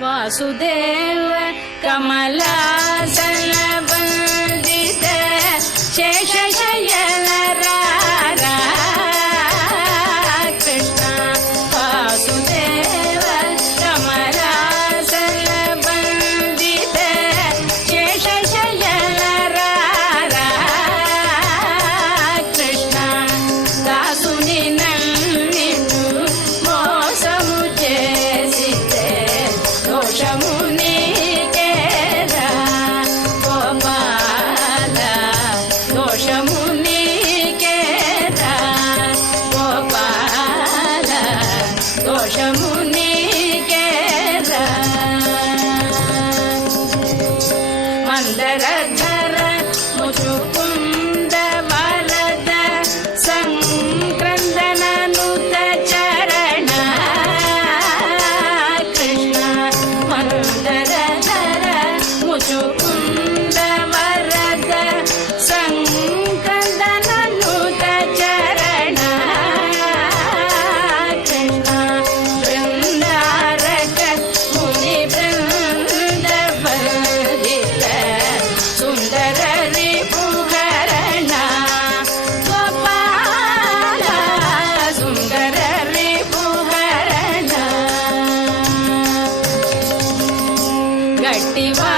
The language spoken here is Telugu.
वासुदेव कमलासन वंदित शेषशयन रारा कृष्ण वासुदेव कमलासन वंदित शेषशयन रारा कृष्ण दासुनि नन्निनु मोसमु చేసితే దోషముని కేరా గోపాల దోషముని కేరా గోపాల దోషముని కేరా మందరధర ముచుకుంద వరద సంక్రందననుత చరణ కృష్ణ మందరధర ముచుకుంద వరద సంక్రందననుత చరణ కృష్ణ బృందారక ముని బృంద వందిత సుందర రిపుహరణ గోపాల సుందర రిపుహరణ గట్టివా